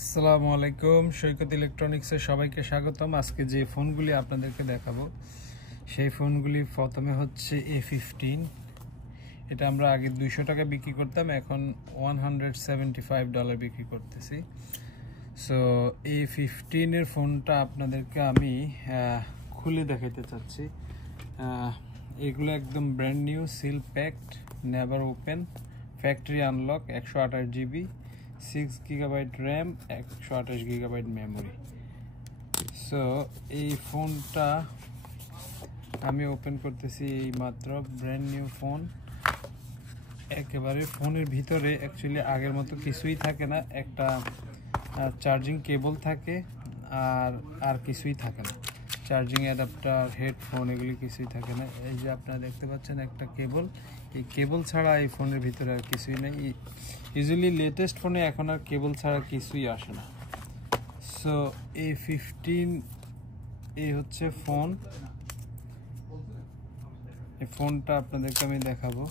আসসালামু আলাইকুম, সৈকত ইলেকট্রনিক্সের সবাইকে স্বাগতম। আজকে যে ফোনগুলি আপনাদেরকে দেখাবো সেই ফোনগুলি প্রথমে হচ্ছে A15। এটা আমরা আগে 200 টাকা বিক্রি করতাম, এখন $175 বিক্রি করতেছি। সো A15 এর ফোনটা আপনাদেরকে আমি খুলে দেখাতে চাচ্ছি। এগুলো একদম brand new, seal packed, never open, factory unlock, 128 GB, 6 GB RAM, 128 GB memory. So এই ফোনটা আমি ওপেন করতেছি, এই মাত্র ব্র্যান্ড নিউ ফোন। একেবারে ফোনের ভিতরে অ্যাকচুয়ালি আগের মতো কিছুই থাকে না, একটা চার্জিং কেবল থাকে আর কিছুই থাকে না। চার্জিং অ্যাডাপ্টার, হেডফোন এগুলি কিছুই থাকে না। এই যে আপনারা দেখতে পাচ্ছেন একটা কেবল, এই কেবল ছাড়া এই ফোনের ভিতরে আর কিছুই নেই। ইউজুয়ালি লেটেস্ট ফোনে এখন আর কেবল ছাড়া কিছুই আসে না। সো A15 এই হচ্ছে ফোন। এই ফোনটা আপনাদেরকে আমি দেখাবো,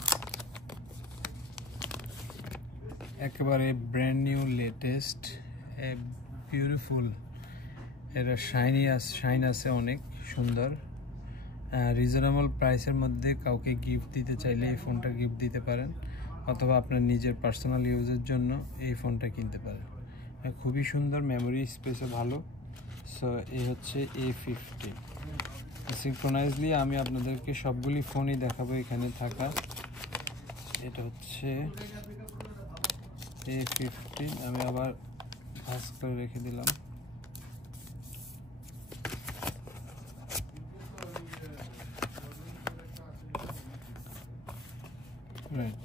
একেবারে ব্র্যান্ড নিউ, লেটেস্ট, বিউটিফুল। এটা শাইন আছে, অনেক সুন্দর। রিজনেবল প্রাইসের মধ্যে কাউকে গিফট দিতে চাইলে এই ফোনটা গিফট দিতে পারেন, অথবা আপনার নিজের পার্সোনাল ইউজের জন্য এই ফোনটা কিনতে পারেন। খুবই সুন্দর, মেমোরি স্পেসও ভালো। সো এই হচ্ছে A15। সিনক্রোনাইজলি আমি আপনাদেরকে সবগুলি ফোনই দেখাবো এখানে থাকা। এটা হচ্ছে A15। আমি আবার ভাঁজ করে রেখে দিলাম। রাইট,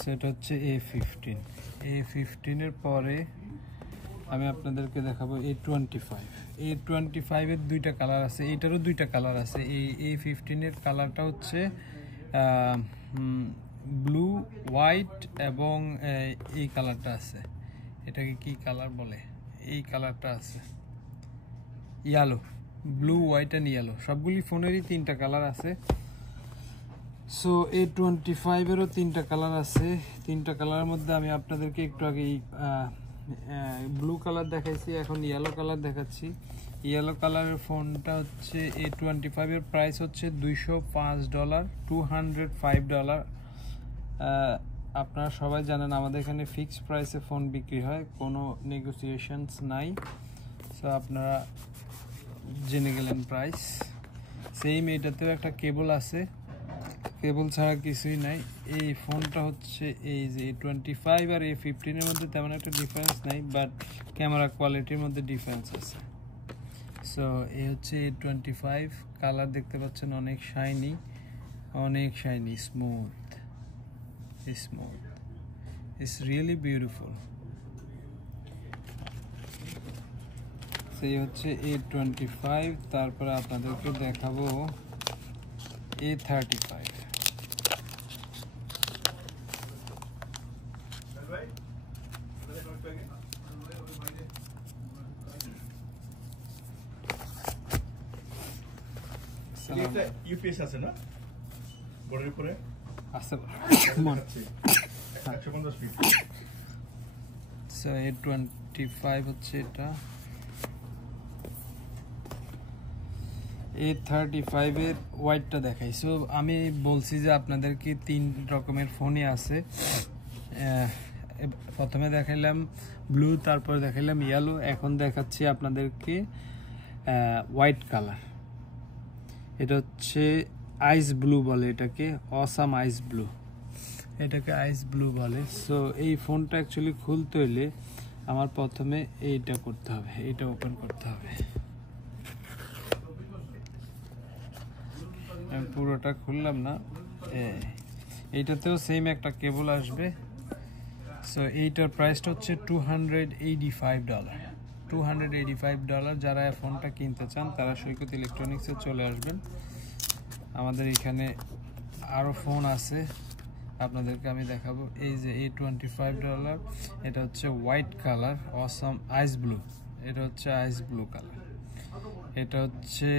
সেটা হচ্ছে A15 এর পরে আমি আপনাদেরকে দেখাবো A25 এর দুইটা কালার আছে, এইটারও দুইটা কালার আছে। A15 এর কালারটা হচ্ছে ব্লু, হোয়াইট এবং এই কালারটা আছে, এটাকে কি কালার বলে, এই কালারটা আছে yellow, blue, white and yellow. সবগুলি ফোনেরই তিনটা কালার আছে। সো A25 এরও তিনটা কালার আছে। তিনটা কালারের মধ্যে আমি আপনাদেরকে একটু আগে ব্লু কালার দেখাইছি, এখন ইয়েলো কালার দেখাচ্ছি। ইয়েলো কালারের ফোনটা হচ্ছে A25 এর প্রাইস হচ্ছে $205, $205। আপনারা সবাই জানেন আমাদের এখানে ফিক্সড প্রাইসে ফোন বিক্রি হয়, কোনো নেগোসিয়েশনস নাই। সো আপনারা জেনে গেলেন প্রাইস। সেম এটাতেও একটা কেবল আছে, কেবল ছাড়া কিছুই নাই। এই ফোনটা হচ্ছে এই যে A25 আর A15 এর মধ্যে তেমন একটা ডিফারেন্স নাই, বাট ক্যামেরা কোয়ালিটির মধ্যে ডিফারেন্স আছে। সো এই হচ্ছে A25। কালার দেখতে পাচ্ছেন, অনেক shiny, smooth, it's really beautiful. সেই হচ্ছে A25। তারপরে আপনাদেরকে দেখাবো A35। এটা ইউপিএস আছে না বোর্ডের উপরে আছে, 150 ফিট। সো A25 হচ্ছে এটা। A35 এর হোয়াইটটা দেখাই। সো আমি বলছি যে আপনাদেরকে তিন রকমের ফোনই আছে। প্রথমে দেখাইলাম ব্লু, তারপরে দেখাইলাম ইয়েলো, এখন দেখাচ্ছি আপনাদেরকে হোয়াইট কালার। এটা হচ্ছে আইস ব্লু বলে, এটাকে অসাম আইস ব্লু, এটাকে আইস ব্লু বলে। সো এই ফোনটা অ্যাকচুয়ালি খুলতে হইলে আমার প্রথমে এইটা করতে হবে, এইটা ওপেন করতে হবে। আমি পুরোটা খুললাম না, এইটাতেও সেম একটা কেবল আসবে। সো এইটার প্রাইসটা হচ্ছে $285। যারা ফোনটা কিনতে চান তারা সৈকত ইলেকট্রনিক্সে চলে আসবেন। আমাদের এখানে আরও ফোন আছে, আপনাদেরকে আমি দেখাবো। এই যে $285, এটা হচ্ছে হোয়াইট কালার, অসাম আইস ব্লু, এটা হচ্ছে আইস ব্লু কালার। এটা হচ্ছে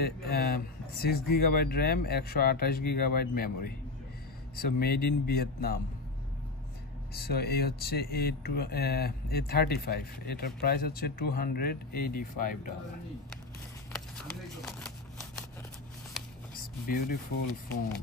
6 GB RAM, 128 GB memory. So made in Vietnam. So এই হচ্ছে A35, এটার প্রাইস হচ্ছে $285। Beautiful phone.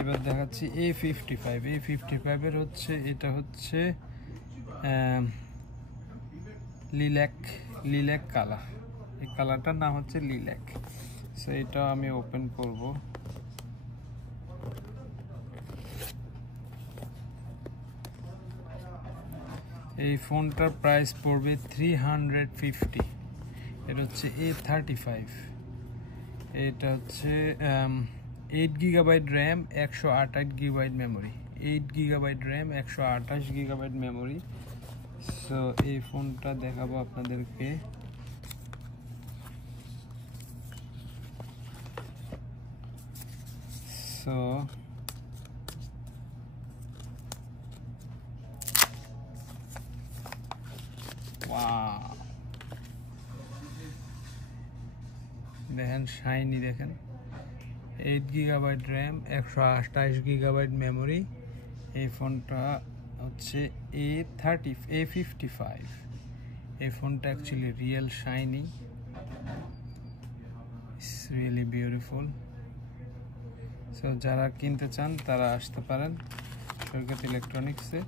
এবার দেখাচ্ছি A55 এর হচ্ছে, এটা হচ্ছে লিল্যাক কালার। এই কালারটার নাম হচ্ছে লিল্যাক। সো এটা আমি ওপেন করব। এই ফোনটার প্রাইস পড়বে $350। এটা হচ্ছে A35। এটা হচ্ছে 8 GB RAM, 128 GB memory. 8 GB RAM, 128 GB memory. So এই ফোনটা দেখাবো আপনাদেরকে। সো দেখেন শাইনি, দেখেন 8 GB র্যাম, 128 GB মেমোরি। এই ফোনটা হচ্ছে A55। এই ফোনটা actually real shiny, it's really beautiful. So যারা কিনতে চান তারা আসতে পারেন সৈকত ইলেকট্রনিক্সে।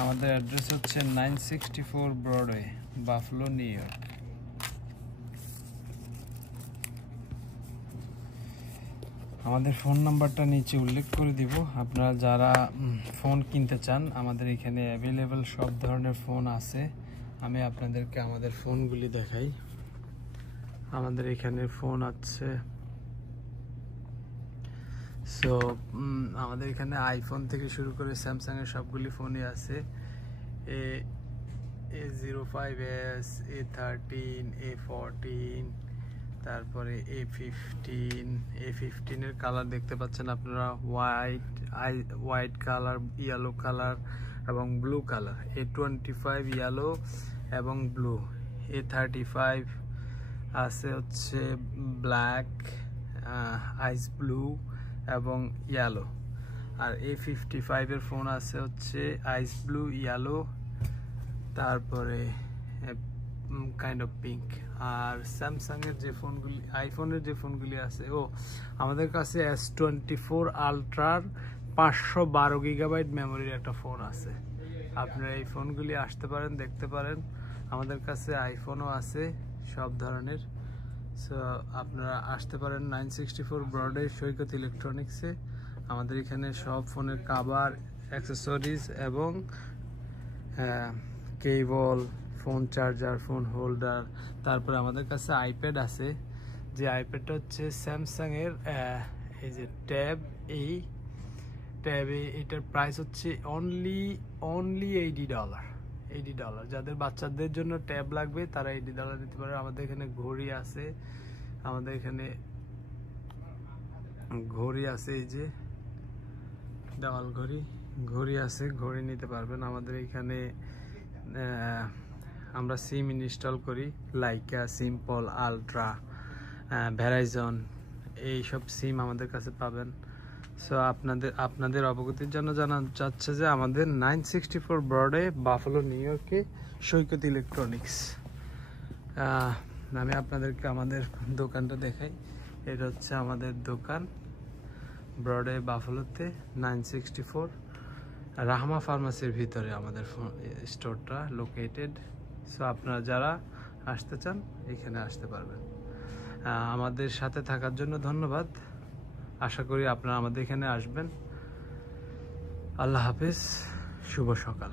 আমাদের অ্যাড্রেস হচ্ছে 964 ব্রডওয়ে, বাফলো, নিউ ইয়র্ক। আমাদের ফোন নাম্বারটা নিচে উল্লেখ করে দিব। আপনারা যারা ফোন কিনতে চান, আমাদের এখানে অ্যাভেলেবেল সব ধরনের ফোন আছে। আমি আপনাদেরকে আমাদের ফোনগুলি দেখাই। আমাদের এখানে ফোন আছে। সো আমাদের এখানে আইফোন থেকে শুরু করে স্যামসাংয়ের সবগুলি ফোনই আছে। A05s, A13, A14, তারপরে A15 এর কালার দেখতে পাচ্ছেন আপনারা, হোয়াইট কালার, ইয়েলো কালার এবং ব্লু কালার। A25 ইয়েলো এবং ব্লু। A35 আছে হচ্ছে ব্ল্যাক, আইস ব্লু এবং ইয়েলো। আর A55 এর ফোন আছে হচ্ছে আইস ব্লু, ইয়েলো, তারপরে কাইন্ড অফ পিঙ্ক। আর স্যামসাং এর যে ফোনগুলি, আইফোনের যে ফোনগুলি আছে, আমাদের কাছে S24 আলট্রার 512 GB মেমোরির একটা ফোন আছে। আপনারা এই ফোনগুলি আসতে পারেন, দেখতে পারেন। আমাদের কাছে আইফোনও আছে সব ধরনের। সো আপনারা আসতে পারেন 964 ব্রডওয়ে সৈকত ইলেকট্রনিক্সে। আমাদের এখানে সব ফোনের কভার, অ্যাক্সেসরিজ এবং কেবল, ফোন চার্জার, ফোন হোল্ডার। তারপরে আমাদের কাছে আইপ্যাড আছে, যে আইপ্যাডটা হচ্ছে স্যামসাং এর এই যে ট্যাব। এই ট্যাবে এটার প্রাইস হচ্ছে অনলি $80। যাদের বাচ্চাদের জন্য ট্যাব লাগবে তারা $80 নিতে পারে। আমাদের এখানে ঘড়ি আছে, আমাদের এখানে ঘড়ি আছে, এই যে দেওয়াল ঘড়ি আছে, ঘড়ি নিতে পারবেন। আমাদের এখানে আমরা সিম ইনস্টল করি, লাইকা, সিম্পল, আলট্রা, ভেরাইজন, এইসব সিম আমাদের কাছে পাবেন। সো আপনাদের অবগতির জন্য জানা যাচ্ছে যে আমাদের 964 ব্রডওয়ে, বাফলো, নিউ ইয়র্কে সৈকত ইলেকট্রনিক্স। আমি আপনাদেরকে আমাদের দোকানটা দেখাই। এটা হচ্ছে আমাদের দোকান, ব্রডওয়ে, বাফলোতে, 964 রাহমা ফার্মাসির ভিতরে আমাদের স্টোরটা লোকেটেড। সো আপনারা যারা আসতে চান এখানে আসতে পারবেন। আমাদের সাথে থাকার জন্য ধন্যবাদ। আশা করি আপনারা আমাদের এখানে আসবেন। আল্লাহ হাফেজ, শুভ সকাল।